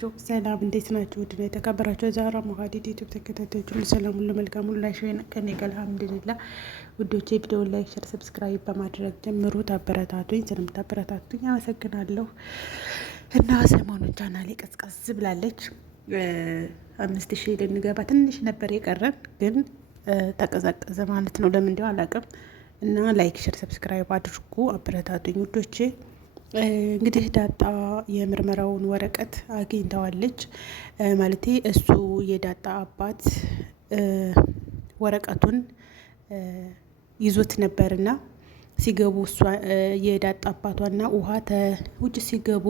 ሰላም እንዴት ናችሁ? ውድና የተከበራችሁ የዛራ መሀዲድ ዩቲዩብ ተከታታዮች ሁሉ ሰላም ሁሉ መልካም ሁሉ ላይሽን ከኔ ጋር አልሐምዱሊላህ። ውዶቼ ቪዲዮ ላይክ፣ ሼር፣ ሰብስክራይብ በማድረግ ጀምሩት። አበረታቱኝ። ስለምታበረታቱኝ አመሰግናለሁ። እና ሰሞኑን ቻናሌ ቀዝቀዝ ብላለች። 5000 ልንገባ ትንሽ ነበር የቀረን፣ ግን ተቀዛቀዘ ማለት ነው። ለምን እንደው አላውቅም። እና ላይክ፣ ሼር፣ ሰብስክራይብ አድርጉ። አበረታቱኝ ውዶቼ። እንግዲህ ዳጣ የምርመራውን ወረቀት አግኝተዋለች። ማለቴ እሱ የዳጣ አባት ወረቀቱን ይዞት ነበርና ሲገቡ እሷ የዳጣ አባቷና ውሃ ውጭ ሲገቡ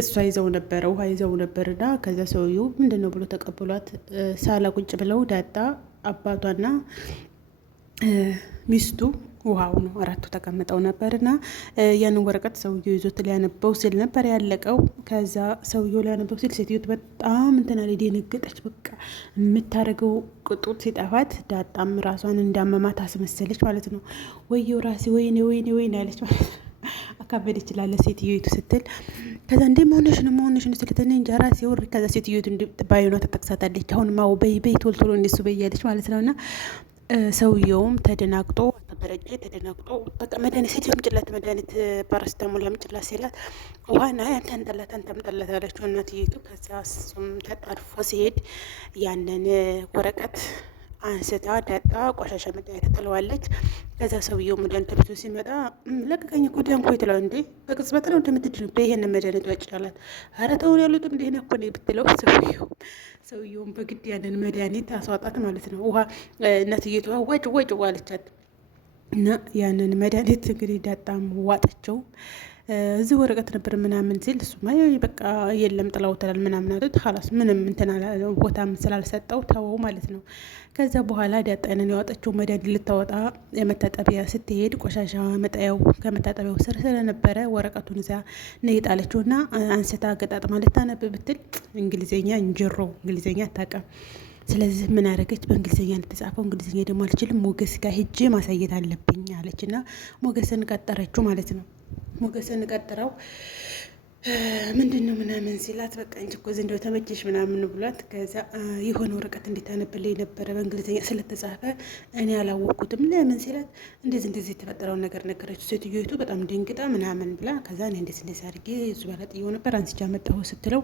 እሷ ይዘው ነበረ፣ ውሃ ይዘው ነበርና ከዛ ሰውዬው ምንድነው ብሎ ተቀብሏት ሳላ ቁጭ ብለው ዳጣ አባቷና ሚስቱ ውሃው ነው አራቱ ተቀምጠው ነበርና ያንን ወረቀት ሰውየው ይዞት ሊያነበው ሲል ነበር ያለቀው። ከዛ ሰውየው ሊያነበው ሲል ሴትዮት በጣም እንትና ላይ ደነገጠች። በቃ የምታደርገው ቅጡት ሲጠፋት ዳጣም ራሷን እንዳመማት አስመሰለች ማለት ነው። ወየው ራሴ ወይኔ ወይኔ ወይኔ ያለች ማለት ነው። አካበደ ይችላል ሴትዮቱ ስትል ከዛ እንዴ መሆንሽ ነው ስለተነ እንጃ ራሴ ወር ከዛ ሴትዮቱ ባይኗ ተጠቅሳታለች። አሁን ማው በይ በይ ቶሎ ቶሎ እንደሱ በያለች ማለት ነውና ሰውየውም ተደናግጦ ተበረጀ ተደናግጦ በቃ መድኃኒት ሴት ምጭላት መድኃኒት ፓራስታሞል ምጭላት ሲላት ውሃና አንተን ጠላት አንተም ጠላት አለችው እናትዬቱ። ከዛ እሱም ተጣርፎ ሲሄድ ያንን ወረቀት አንስታ ዳጣ ቆሻሻ መድኃኒት ትጥለዋለች። ከዛ ሰውየው መድኃኒት ተብቶ ሲመጣ ለቀቀኝ እኮ ዳንኮ ይትላል። እንዴ በቅጽበት ነው እንደምትድን በይሄን መድኃኒት ወጭ አላት። ኧረ ተውን ያሉት እንዴ እኮ ነው ብትለው ሰውየውም በግድ ያንን መድኃኒት አስዋጣት ማለት ነው። ውሃ እናትዬቱ ወጭ አለቻት እና ያንን መድኃኒት እንግዲህ ዳጣም ዋጠችው። እዚህ ወረቀት ነበር ምናምን ሲል እሱማ በቃ የለም ጥላውታል ምናምን አለት ሀላስ ምንም እንትና ቦታም ስላልሰጠው ተወው ማለት ነው። ከዛ በኋላ ዳጣንን ያወጣችው መድኃኒት ልታወጣ የመታጠቢያ ስትሄድ ቆሻሻ መጣያው ከመታጠቢያው ስር ስለነበረ ወረቀቱን እዛ ነው የጣለችውና አንስታ ገጣጥማ ልታነብ ብትል እንግሊዘኛ እንጀሮ እንግሊዘኛ አታውቅም። ስለዚህ ምን አደረገች? በእንግሊዝኛ እንደተጻፈው እንግሊዝኛ ደግሞ አልችልም፣ ሞገስ ጋር ሄጄ ማሳየት አለብኝ አለችና ሞገስን ቀጠረችው ማለት ነው። ሞገስን ቀጥረው ምንድን ነው ምናምን ሲላት በቃ እንጂ እኮ ዘንድሮ ተመቸሽ ምናምን ብሏት ከዛ የሆነ ወረቀት እንዲታነብልኝ ነበረ በእንግሊዝኛ ስለተጻፈ እኔ አላወቅኩትም ለምን ሲላት እንደዚህ የተፈጠረውን ነገር ነገረችው። ሴትዮቱ በጣም ደንግጣ ምናምን ብላ ከዛ እኔ እንደዚህ አድርጌ እሱ ባላጥየው ነበር አንስቻ መጣሁ ስትለው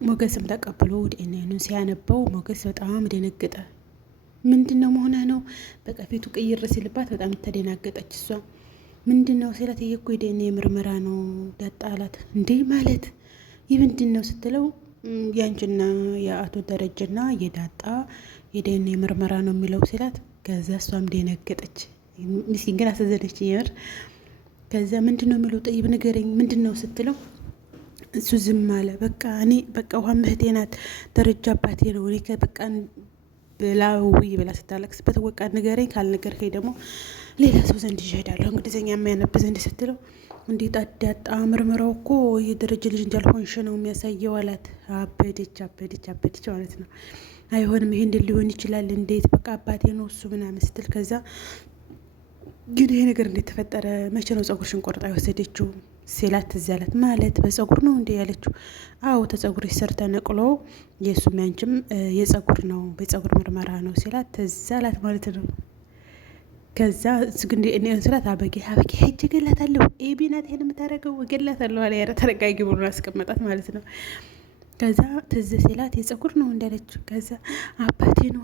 ሞገስም ተቀብሎ ዲኤንኤኑን ሲያነበው ሞገስ በጣም ደነገጠ። ምንድን ነው መሆነ ነው በቃ ፊቱ ቅይር ሲልባት በጣም ተደናገጠች። እሷ ምንድን ነው ሲላት እኮ የዲኤንኤ ምርመራ ነው ዳጣ አላት። እንዴ ማለት ይህ ምንድን ነው ስትለው ያንቺና የአቶ ደረጀና የዳጣ የዲኤንኤ ምርመራ ነው የሚለው ሲላት ከዛ እሷም ደነገጠች። ምስኪን ግን አሳዘነች የምር። ከዛ ምንድን ነው የሚለው ጠይብ ንገረኝ ምንድን ነው ስትለው እሱ ዝም አለ። በቃ እኔ በቃ ውሃ እህቴ ናት ደረጃ አባቴ ነው እኔ በቃ ብላዊ ብላ ስታለቅስበት በቃ ንገረኝ ካልነገርከኝ ደግሞ ሌላ ሰው ዘንድ ይሄዳለሁ እንግሊዝኛ የሚያነብ ዘንድ ስትለው እንዴት ዳጣ ምርመራው እኮ የደረጀ ልጅ እንዳልሆንሽ ነው የሚያሳየው አላት። አበደች ማለት ነው። አይሆንም ይሄ እንዴት ሊሆን ይችላል እንዴት በቃ አባቴ ነው እሱ ምናምን ስትል ከዛ ግን ይሄ ነገር እንዴት ተፈጠረ መቼ ነው ፀጉርሽን ቆርጣ የወሰደችው ሲላት ትዝ አላት። ማለት በፀጉር ነው እንዴ ያለችው? አዎ ተፀጉር ስር ተነቅሎ የእሱም ያንቺም የፀጉር ነው በፀጉር ምርመራ ነው ሲላት ትዝ አላት ማለት ነው። ከዛ ግን እኔ ስላት አበጌ ሄጅ ገላታለሁ ኤቢ ናት ይሄን የምታደርገው ገላታለሁ አለ። ያረ ተረጋጊ ብሎ አስቀመጣት ማለት ነው። ከዛ ትዝ ሲላት የፀጉር ነው እንዳለችው ከዛ አባቴ ነው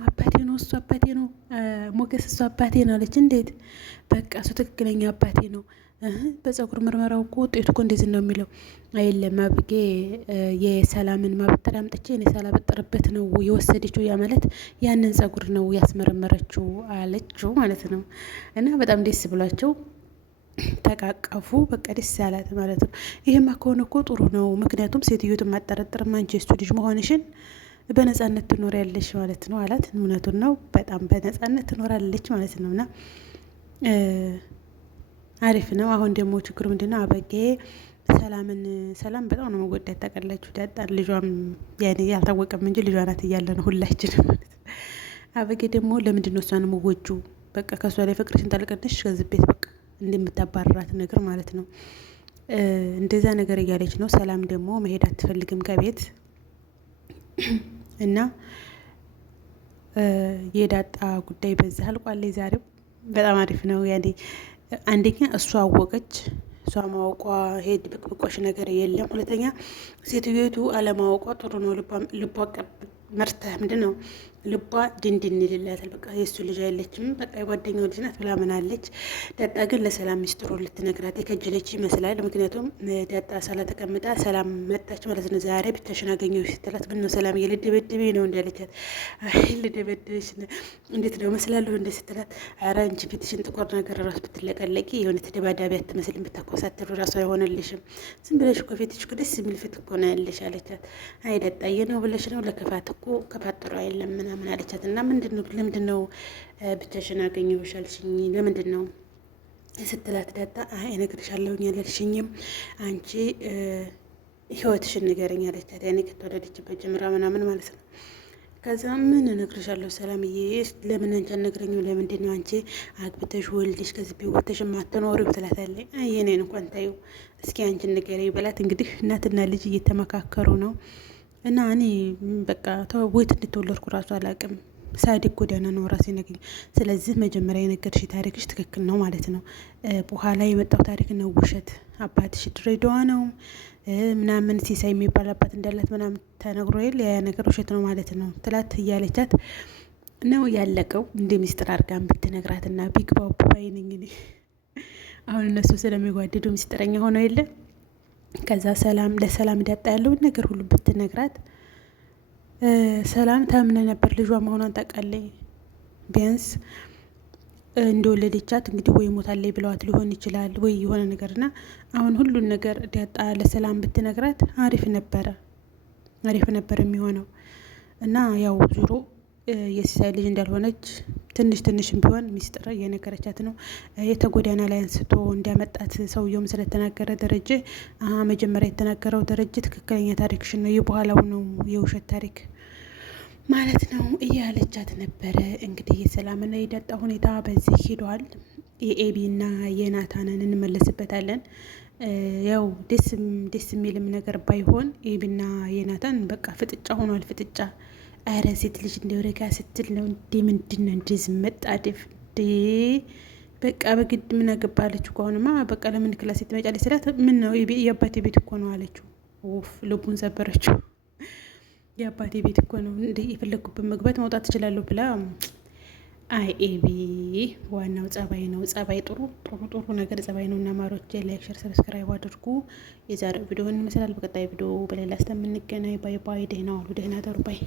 እሱ አባቴ ነው ሞገስ እሱ አባቴ ነው አለች። እንዴት በቃ እሱ ትክክለኛ አባቴ ነው በፀጉር ምርመራው እኮ ውጤቱ እኮ እንደዚህ ነው የሚለው አይደለም አብጌ የሰላምን ማበጠር አምጥቼ እኔ ሳላበጠርበት ነው የወሰደችው ያ ማለት ያንን ፀጉር ነው ያስመረመረችው አለችው ማለት ነው። እና በጣም ደስ ብሏቸው ተቃቀፉ። በቃ ደስ ያላት ማለት ነው። ይሄማ ከሆነ እኮ ጥሩ ነው ምክንያቱም ሴትዮት ማጠረጥር ማንቸስቱ ልጅ መሆንሽን በነጻነት ትኖሪያለሽ ማለት ነው አላት። እውነቱን ነው በጣም በነጻነት ትኖራለች ማለት ነውና አሪፍ ነው። አሁን ደግሞ ችግሩ ምንድነው? አበጌ ሰላም በጣም ነው መወዳት ታውቃላችሁ። ዳጣን ልጇም ያኔ ያልታወቀም እንጂ ልጇ ናት እያለ ነው ሁላችንም ማለት ነው። አበጌ ደግሞ ለምንድን ነው እሷን መወጁ በቃ ከሷ ላይ ፍቅርሽን ታልቀነሽ ከዚህ ቤት በቃ እንደምታባረራት ነገር ማለት ነው። እንደዛ ነገር እያለች ነው። ሰላም ደግሞ መሄድ አትፈልግም ከቤት እና የዳጣ ጉዳይ በዛ አልቋል። ዛሬው በጣም አሪፍ ነው። ያኔ አንደኛ እሷ አወቀች፣ እሷ ማወቋ ሄድ ብቅብቆሽ ነገር የለም። ሁለተኛ ሴትዮቱ አለማወቋ ጥሩ ነው። ልቧ መርታ ምንድን ነው ልቧ ድንድን ይልላታል። በቃ የእሱ ልጅ አይለችም፣ በቃ የጓደኛው ልጅ ናት ብላ ምናለች። ዳጣ ግን ለሰላም ሚስጥሩ ልትነግራት የከጀለች ይመስላል። ምክንያቱም ዳጣ ሳላ ተቀምጣ ሰላም መጣች ማለት ነው። ዛሬ ብቻሽን አገኘሁሽ ስትላት ምን ነው ሰላም ልደበድቤ ነው እንዳለቻት፣ አይ ልደበድብሽ እንዴት ነው መስላለሁ እንደ ስትላት፣ ኧረ አንቺ ፊትሽን ጥቁር ነገር ራሱ ብትለቀለቂ የሆነ ተደባዳቢ አትመስልም፣ ብታኮሳትሩ ራሱ አይሆንልሽም። ዝም ብለሽ እኮ ፊትሽ እኮ ደስ የሚል ፊት እኮ ነው ያለሽ አለቻት። አይ ዳጣዬ ነው ብለሽ ነው ለክፋት እኮ ክፋት ጥሩ አይደለም ምናምን አለቻት። እና ለምንድን ነው ብቻሽን አገኘሁሽ አልሽኝ ለምንድን ነው ስትላት፣ ዳጣ አይ እነግርሻለሁኝ ያልሽኝም አንቺ ህይወትሽን ንገረኝ አለቻት። ያኔ ከተወለደችበት ጀምራ ምናምን ማለት ነው። ከዛ ምን እነግርሻለሁ ሰላምዬ፣ ለምን አንቺ አልነግረኝም? ለምንድን ነው አንቺ አግብተሽ ወልደሽ ከዚህ ቤት ወጥተሽ የማትኖሪው ትላታለች። አይ የኔን እንኳን ታዩ እስኪ አንቺ ንገረኝ በላት። እንግዲህ እናትና ልጅ እየተመካከሩ ነው። እና እኔ በቃ ወይት እንድትወለድኩ ራሱ አላውቅም። ሳዲቅ ጎዳና ነው ራሴ ነገኝ። ስለዚህ መጀመሪያ የነገርሽ ታሪክሽ ትክክል ነው ማለት ነው። በኋላ የመጣው ታሪክ ነው ውሸት። አባትሽ ድሬዳዋ ነው ምናምን ሲሳይ የሚባል አባት እንዳላት ምናምን ተነግሮ የለ ያ ነገር ውሸት ነው ማለት ነው ትላት እያለቻት ነው ያለቀው። እንደ ሚስጥር አድርጋን ብትነግራትና ቢግባቡ ባይነኝ እኔ አሁን እነሱ ስለሚጓደዱ ሚስጥረኛ ሆነው የለ። ከዛ ለሰላም ዳጣ ያለውን ነገር ሁሉ ብትነግራት ሰላም ታምነ ነበር። ልጇ መሆኗን ታውቃለች። ቢያንስ እንደወለደቻት እንግዲህ ወይ ሞታለች ብለዋት ሊሆን ይችላል ወይ የሆነ ነገርና አሁን ሁሉን ነገር ዳጣ ለሰላም ብትነግራት አሪፍ ነበር የሚሆነው። እና ያው ዙሮ የሲሳይ ልጅ እንዳልሆነች ትንሽም ቢሆን ሚስጥር እየነገረቻት ነው። የተጎዳና ላይ አንስቶ እንዲያመጣት ሰውየውም ስለተናገረ ደረጀ መጀመሪያ የተናገረው ደረጀ ትክክለኛ ታሪክሽን ነው የበኋላው ነው የውሸት ታሪክ ማለት ነው እያለቻት ነበረ። እንግዲህ የሰላምና የዳጣ ሁኔታ በዚህ ሄዷል። የኤቢና የናታንን እንመለስበታለን። ያው ደስ የሚልም ነገር ባይሆን ኤቢና የናታን በቃ ፍጥጫ ሆኗል። ፍጥጫ አረ ሴት ልጅ እንደው ረጋ ስትል ነው እንዴ? ምንድን ነው እንዴ ዝመጣደፍ እንዴ? በቃ በግድ ምን አገባለችው? ከሆነማ በቃ ለምን ክላስ ትመጫለች ስላት፣ ምን ነው የአባቴ ቤት እኮ ነው አለችው። ኡፍ ልቡን ሰበረችው። የአባቴ ቤት እኮ ነው እንዴ የፈለግኩበት መግባት መውጣት ትችላለሁ ብላ። አይ ኤቢ ዋናው ጸባይ ነው። ጸባይ ጥሩ ነገር ጸባይ ነው። እና ማሮች ላይክ፣ ሸር፣ ሰብስክራይብ አድርጉ። የዛሬው ቪዲዮ ይመስላል። በቀጣይ ቪዲዮ በሌላ እስከምንገናኝ ባይ ባይ። ደህና ዋሉ፣ ደህና ደሩ ባይ